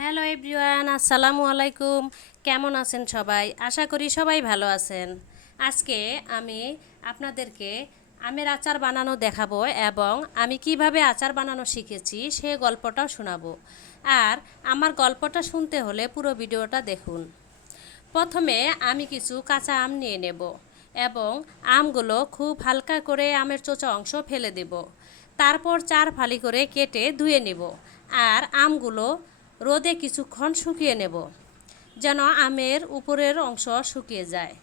Hello everyone, আসসালামু আলাইকুম। কেমন আছেন সবাই? আশা করি সবাই ভালো আছেন। আজকে আমি আপনাদেরকে আমের আচার বানানো দেখাবো এবং আমি কিভাবে আচার বানানো শিখেছি সে গল্পটাও শোনাবো। আর আমার গল্পটা শুনতে হলে পুরো ভিডিওটা দেখুন। প্রথমে আমি কিছু কাঁচা আম নিয়ে নেব এবং আমগুলো খুব হালকা করে আমের চোচা অংশ ফেলে দেব। তারপর 4 ফালি করে কেটে ধুয়ে নেব আর আমগুলো রোদে কিছুক্ষণ শুকিয়ে নেব যেন আমের উপরের অংশ শুকিয়ে যায়।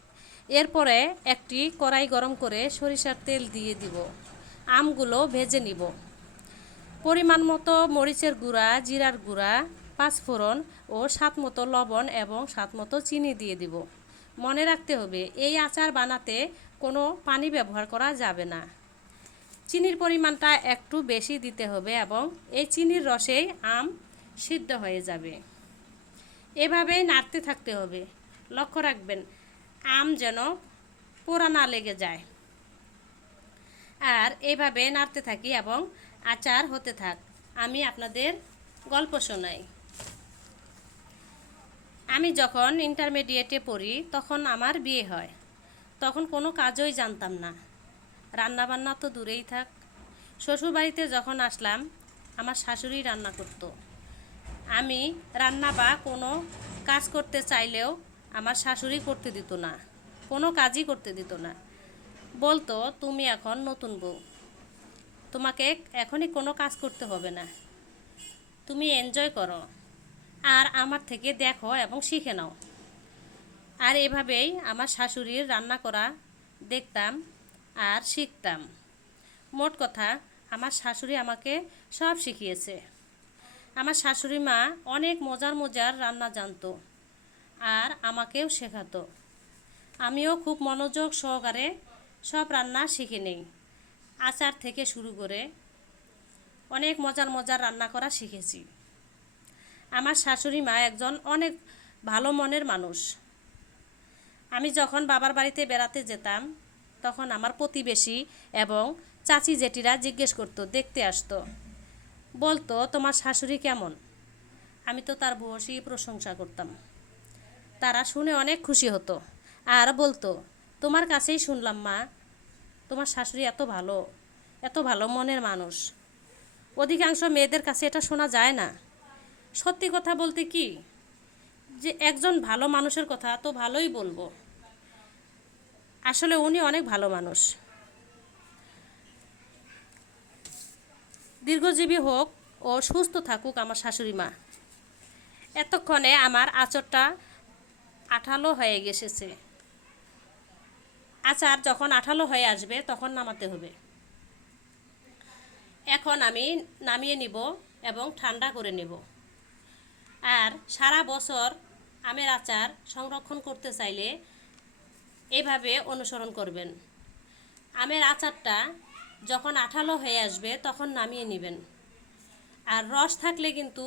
এরপরে একটি কড়াই গরম করে সরিষার তেল দিয়ে দিব। আমগুলো ভেজে নিব। পরিমাণ মতো মরিচের গুঁড়া, জিরার গুঁড়া, পাঁচফোড়ন ও স্বাদ মতো লবণ এবং স্বাদ মতো চিনি দিয়ে দিব। মনে রাখতে হবে এই আচার বানাতে কোনো পানি ব্যবহার করা যাবে না। চিনির পরিমাণটা একটু বেশি দিতে হবে এবং এই চিনির রসেই আম সিদ্ধ হয়ে যাবে। এভাবেই নাড়তে থাকতে হবে। লক্ষ্য রাখবেন আম যেন পোড়া না লেগে যায়। আর এইভাবে নাড়তে থাকি এবং আচার হতে থাক। আমি আপনাদের গল্প শোনাই। আমি যখন ইন্টারমিডিয়েটে পড়ি তখন আমার বিয়ে হয়। তখন কোনো কাজই জানতাম না, রান্নাবান্না তো দূরেই থাক। শ্বশুরবাড়িতে যখন আসলাম আমার শাশুড়ি রান্না করতো। আমি রান্না বা কোনো কাজ করতে চাইলেও আমার শাশুড়ি করতে দিত না, কোনো কাজই করতে দিত না। বলতো, তুমি এখন নতুন বউ, তোমাকে এখনই কোনো কাজ করতে হবে না, তুমি এনজয় করো আর আমার থেকে দেখো এবং শিখে নাও। আর এভাবেই আমার শাশুড়ির রান্না করা দেখতাম আর শিখতাম। মোট কথা আমার শাশুড়ি আমাকে সব শিখিয়েছে। আমার শাশুড়ি মা অনেক মজার মজার রান্না জানতো আর আমাকেও শেখাতো। আমিও খুব মনোযোগ সহকারে সব রান্না শিখে নেই। আচার থেকে শুরু করে অনেক মজার মজার রান্না করা শিখেছি। আমার শাশুড়ি মা একজন অনেক ভালো মনের মানুষ। আমি যখন বাবার বাড়িতে বেড়াতে যেতাম তখন আমার প্রতিবেশী এবং চাচি জেঠিরা জিজ্ঞেস করতো, দেখতে আসতো, বলতো, তোমার শাশুড়ি কেমন? আমি তো তার বয়সী প্রশংসা করতাম। তারা শুনে অনেক খুশি হতো আর বলতো, তোমার কাছেই শুনলাম মা, তোমার শাশুড়ি এত ভালো মনের মানুষ। অধিকাংশ মেয়েদের কাছে এটা শোনা যায় না। সত্যি কথা বলতে কি, যে একজন ভালো মানুষের কথা তো ভালোই বলবো। আসলে উনি অনেক ভালো মানুষ। দীর্ঘজীবী হোক ও সুস্থ থাকুক আমার শাশুড়ি মা। এতক্ষণে আমার আঁচড়টা আঠালো হয়ে গেছে। আচার যখন আঠালো হয়ে আসবে তখন নামাতে হবে। এখন আমি নামিয়ে নিব এবং ঠান্ডা করে নেব। আর সারা বছর আমের আচার সংরক্ষণ করতে চাইলে এভাবে অনুসরণ করবেন। আমের আচারটা যখন আঠালো হয়ে আসবে তখন নামিয়ে নেবেন। আর রস থাকলে কিন্তু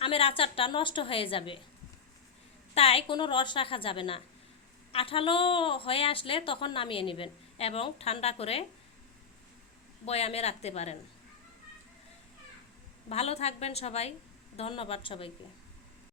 আমের আচারটা নষ্ট হয়ে যাবে, তাই কোনো রস রাখা যাবে না। আঠালো হয়ে আসলে তখন নামিয়ে নেবেন এবং ঠান্ডা করে বয়ামে রাখতে পারেন। ভালো থাকবেন সবাই। ধন্যবাদ সবাইকে।